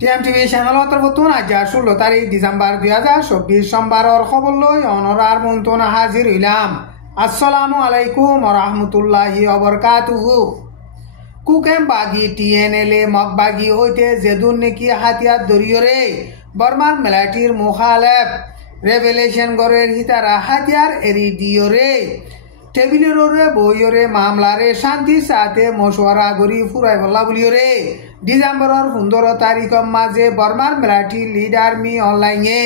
টিএমটিভি চ্যানেলত নতুন আজ 16 তারিখ ডিসেম্বর 2024 সোমবারের খবর লই অনরার মন্তনা হাজির হইলাম। আসসালামু আলাইকুম ওয়া রাহমাতুল্লাহি ওয়া বারাকাতুহু। কুকেম বাগি টিএনএলএ মগবাগি হইতে যেদুন নাকি হাতিয়ার দরিয়রে বর্মার মিলিটারির মুখালেফ রেভেলেশন গরের হিতারা হাতিয়ার এরি দিয়রে টেবিলের বইরে মামলারে শান্তির সাথে মশওয়ারা করি ফুরাই বল্লা বলিয়রে ডিসেম্বরের 15 তারিখ মাঝে বর্মার মিলিটারি লিডার মি অনলাইনে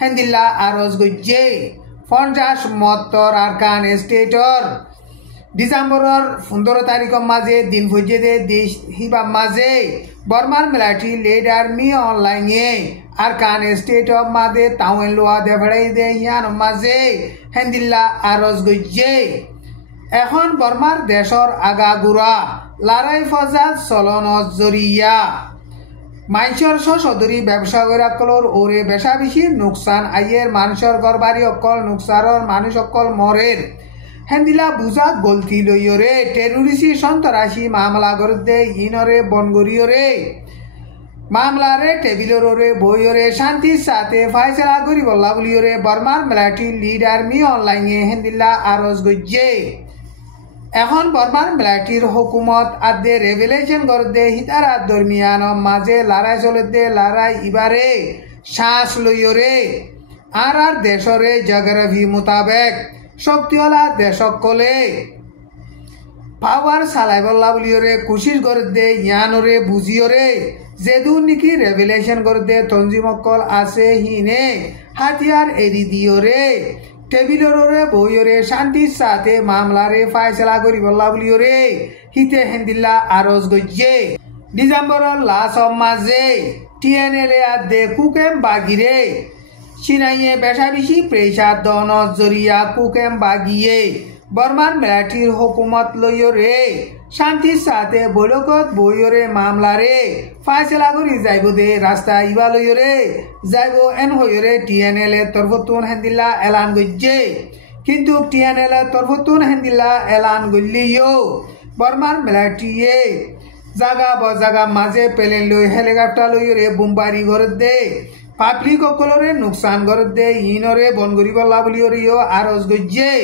হেন্দিল্লা আরজ গজ্জে 50 মত্তর আরকান স্টেটর ডিসেম্বরের 15 তারিখ মাঝে দিন ভোজে দে দেশ হিবা মাঝে বর্মার মিলিটারি লিডার মি অনলাইনে আরকান স্টেট অফ মাঝে তাওয়েন লোয়া দেভড়াই দে ইয়ান মাঝে হেন্দিল্লা আরজ গজ্জে এখন বর্মার দেশর আগাগুড়া লড়াই ফজাত চলন জরিয়া মাইনসর সদরি ব্যবসা করাকলর ওরে বেশা বেশি নোকসান আইয়ের মানুষের গরবারি অকল নোকসারর মানুষ অকল মরের হেন্দিলা বুঝা গলতি লইয়রে টেরোরিসি সন্তরাশি মামলা করতে ইনরে বনগরিয়রে মামলারে টেবিলরে বইরে শান্তির সাথে ফাইসলা করি বল্লা বলিয়রে বর্মার মিলিটারি লিডার মি অনলাইনে হেন্দিল্লা আরজ গজ্জে এখন বর্মার মিলিটারির হুকুমত আদে রেভেলেশন করতে হিতারা দরমিয়ান মাঝে লড়াই চলতে লড়াই ইবারে শ্বাস লইয়রে আর দেশরে জিওগ্রাফি মোতাবেক শক্তিওয়ালা দেশকলে পাওয়ার চালাই বল্লা বলিয়রে কোশিশ করতে ইয়ানরে বুঝিয়রে যেদুন নাকি রেভেলেশন করতে তঞ্জিমকল আছে হিনে হাতিয়ার এরি দিয়রে টেবিলরে বইরে শান্তির সাথে মামলারে ফাইসলা করি বল্লা বলিয়রে হিতে হেন্দিল্লা আরজ গজ্জে ডিসেম্বরের লাস্ট মাঝে টিএনএলএ আদে কুকেম বাগিরে চিনাইয়ে বেশা বেশি প্রেসার দন জরিয়া কুকেম বাগিয়ে বর্মার মিলিটারির হুকুমত লইয়রে শান্তির সাথে বৈঠকত বইরে মামলারে ফাইসলা করি যাইব দে রাস্তা ইবা লইয়রে যাইব এন হইরে টিএনএলএ তরফতুন হেন্দিল্লা এলান গজ্জে কিন্তু টিএনএলএ তরফতুন হেন্দিল্লা এলান গল্লিও বর্মার মিলিটারিয়ে জাগা বজাগা মাঝে পেলেন লই হেলিকপ্টার লইয়রে বোমবারি করে দে পাবলিক সকলরে নোকসান করে দে ইনরে বনগরি বল্লা বলিয়রিও আরজ গজ্জে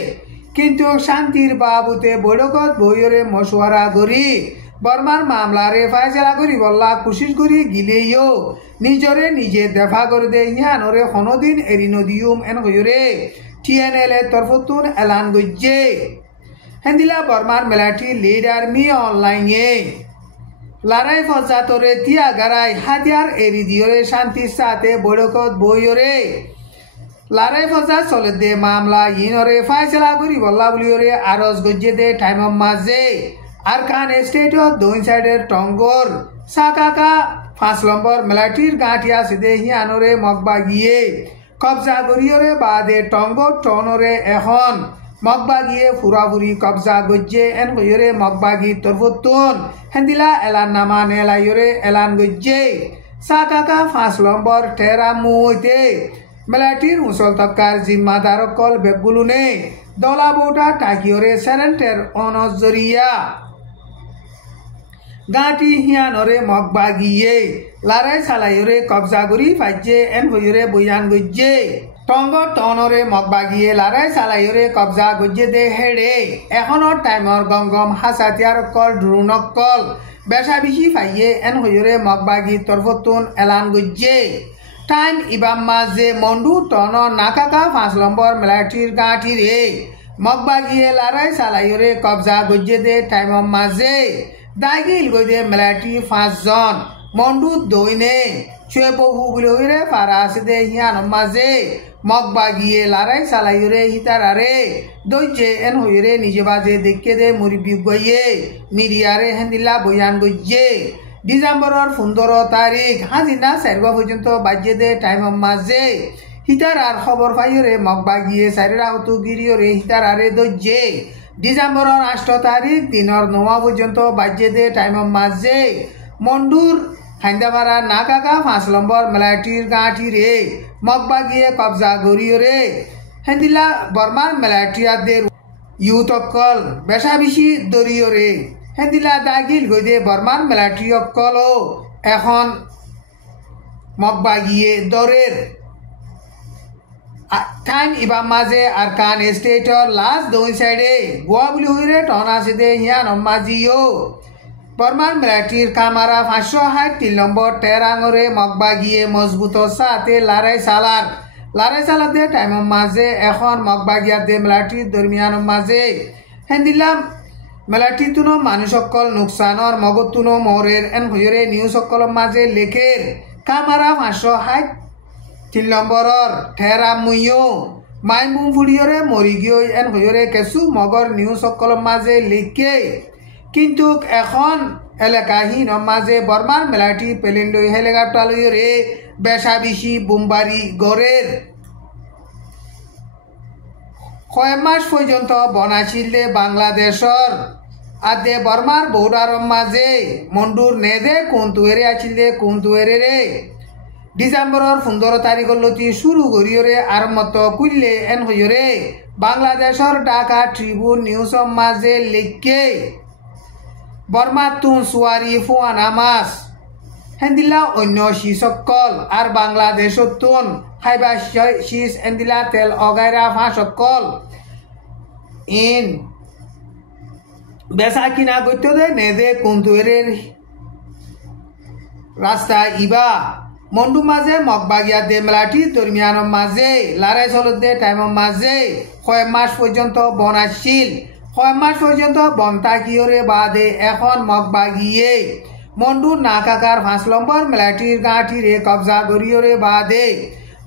কিন্তু শান্তির বাবুতে বৈঠকত বইরে মশওয়ারা করি বর্মার মামলারে ফাইসলা করি বল্লা কোশিশ করি গিলেইও নিজরে নিজে দেখা করে দে ইয়ানরে কোনোদিন এরি নদিউম এন হইরে টিএনএলএ তরফতুন এলান গজ্জে হেন্দিলা বর্মার মিলিটারি লিডার মি অনলাইনে লড়াই ফজাতরে তিয়া গারাই হাতিয়ার এরি দিয়রে শান্তির সাথে বৈঠকত বইরে লড়াই ফজা চলে দে মামলা ইনরে ফাইসলা করি বল্লা বলিয়রে আরজ গজ্জে দে টাইম মাঝে আরকান স্টেটর দুই সাইডের টঙ্গর সাকাকা 5 নম্বর মিলিটারির গাঁঠিয়া সিদে হিয়ানরে মগবা গিয়ে কবজা করিয়রে বাদে টঙ্গর টনরে এখন মগবা গিয়ে ফুরাফুরি কবজা গজ্জে এন হইরে মগবাগি তরফতুন হেন্দিলা এলান নামা নেলাইয়রে এলান গজ্জে সাকাকা 5 নম্বর টেরা মুইতে মিলিটারির মুসল তক্কার জিম্মাদার কল বেগুলুনে দলা বোটা টাকিয়রে সেরেন্টের অনজরিয়া গাঁটি হিয়ানরে মগবা গিয়ে লড়াই চালাইয়রে কবজা করি ফাইজে এন হইরে বইয়ান গজ্জে টঙ্গ টনরে মগবা গিয়ে লড়াই চালাইয়রে কবজা গজ্জে দে হেড়ে এখনৰ টাইমর গঙ্গম হাসাতিয়ার কল ড্রোনক কল বেশা বেশি ফাইয়ে এন হইরে মগবাগি তরফতুন এলান গজ্জে টাইম ইবাম মাঝে মন্ডু টন নাকাকা 5 নম্বর মিলিটারির গাঁঠি রে মগবাগিয়ে লড়াই চালাইয়রে কবজা গজ্জে দে টাইম মাঝে দাগিল গদে মিলিটারি 5 জন মন্ডু দইনে ছুয়ে বহু বলে পারা আছে দে হিয়ান মাঝে মগবাগিয়ে লড়াই চালাইয়রে হিতারারে দইজে এন হইরে নিজে বাজে দেখে দে মুরিবি গইয়ে মিডিয়ারে হেন্দিল্লা বয়ান গজ্জে ডিসেম্বরের 15 তারিখ হাজিনা 4 পর্যন্ত বাজে দে টাইম মাঝে হিতারার খবর পাইরে মগবাগিয়ে সাইরা হতু গিরিয়রে হিতারারে দইজে ডিসেম্বরের 8 তারিখ দিনের 9 পর্যন্ত বাজে দে টাইম মাঝে মন্ডুর হাইন্দাবারা নাকাকা 5 নম্বর মিলিটারির গাঁঠি রে মগবাগিয়ে কবজা গরিয়রে হেন্দিলা বর্মার মিলিটারি আদের ইউথ অকল বেশা বেশি দরিয়রে হেন্দিলা দাগিল গদে বর্মার মিলিটারি অকল এখন মগবাগিয়ে দরের কান ইবা মাঝে আর কান স্টেটর লাস্ট দুই সাইডে গোয়া বুলি হইরে টনা সিদে হিয়ান মাজিও বর্মার মিলিটারির কামারা 503 নম্বর টেরাঙরে মগবাগিয়ে মজবুত সাথে লারাই সালাতে টাইম মাঝে এখন মগবাগিয়াতে মিলিটারির দরমিয়ান মাঝে হেন্দিলাম মিলিটারি তুনো মানুষ সকল নুকসানর মগত তুনো মোরের এন হইরে নিউজ সকল মাঝে লেখের কামারা 503 নম্বরর ঠেরা মুইও মাইমুম ফুড়িয়রে মরি গিয়ে এন হইরে কেসু মগর নিউজ সকল মাঝে লেখে কিন্তু এখন এলাকাহীন মাঝে বর্মার মিলিটারি প্লেন লই হেলিকপ্টার লইরে বেশা বেশি বোমবারি গড়ের কয় মাস পর্যন্ত বনাইছিলে বাংলাদেশর আদে বর্মার বৌডার মাঝে মন্ডুর নেদে কোনতুয়েরে আছিলে কোনতুয়েরে রে ডিসেম্বরের 15 তারিখর লতি শুরু করিয়রে আর মত কুললে এন হইরে বাংলাদেশর ঢাকা ট্রিবিউন নিউজ মাঝে লিখে বর্মা তুন সুয়ারি ফুয়ানা মাস হেন্দিলা অন্য শিসকল আর বাংলাদেশত তুন খাইবা শীষ হেন্দিলা তেল অগাইরা ফাঁসকল ইন বেচা কিনা করতে দে নেদে কুন্তুয়ের রাস্তা ইবা মন্ডু মাঝে মগবাগিয়া দে মেলাটি দরমিয়ান মাঝে লারাই চলত দে টাইম মাঝে কয় মাস পর্যন্ত বনাছিল কয় মাস পর্যন্ত বন্তা কিয়রে বাদে এখন মগবাগিয়ে মন্ডু নাকাকার 5 নম্বর মিলিটারির গাঁঠিরে কবজা করিয়রে বাদে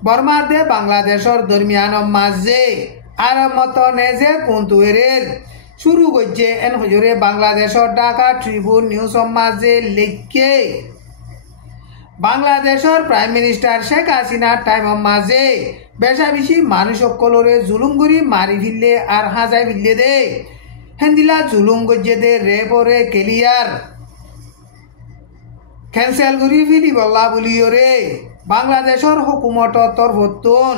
বর্মা দে বাংলাদেশর দরমিয়ান মাঝে আর মত নেজে কুন্তুয়ের শুরু করছে এন হজরে বাংলাদেশর ঢাকা ট্রিবিউন নিউজ মাঝে লিখে বাংলাদেশর প্রাইম মিনিস্টার শেখ হাসিনার টাইম মাঝে বেশা বেশি মানুষ সকলরে জুলুম করি মারি ফিরলে আর হাজাই ফিরলে দে হেন্দিলা জুলুম গজ্জে দে রেপরে কেলিয়ার ক্যান্সেল করি ফিলি বল্লা বলিওরে বাংলাদেশর হুকুমত তরফতুন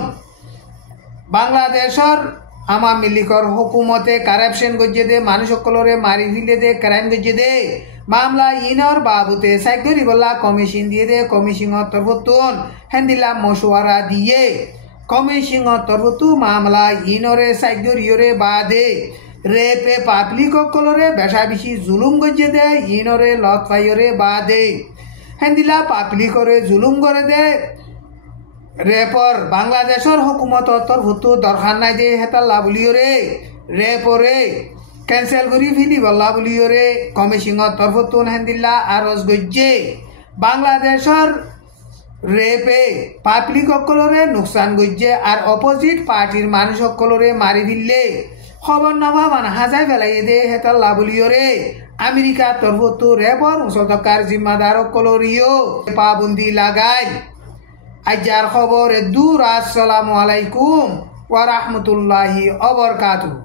বাংলাদেশর আওয়ামী লীগর হুকুমতে কারাপশন গজ্জে দে মানুষ সকলরে মারি ফিলে দে ক্রাইম গজ্জে দে মামলা ইনর বাবুতে সাইকরি বল্লা কমিশন দিয়ে দে কমিশনের তরফতুন হেন্দিলা মশওয়ারা দিয়ে কমিশনের তরফতু মামলা ইনরে সাইকরিয়রে বাদে রেপে পাবলিক সকলরে বেশা বেশি জুলুম গজ্জে দে ইনরে লত পাইয়রে বাদে হেন্দিলা পাবলিকরে জুলুম করে দে রেপর বাংলাদেশর হুকুমত তরফতু দরকার নাই দে হেতাল্লা বলিওরে রেপরে ক্যান্সেল করি ফিলি বল্লা বলিওরে কমিশনের তরফতুন হেন্দিল্লা আরজ গজ্জে বাংলাদেশর রেপে পাবলিক সকলরে নুকসান গজ্জে আর অপোজিট পার্টির মানুষ সকলরে মারি ফিরলে খবর নভা বানা হাজাই ফেলাই দে হেতাল্লা বলিওরে আমেরিকা তরফতু রেপর মুসলতকার জিম্মাদার সকলরিও পাবন্দি লাগাই আজার খবর দূর। আসসালামু আলাইকুম ওয়া রাহমাতুল্লাহি ওয়া বারাকাতুহু।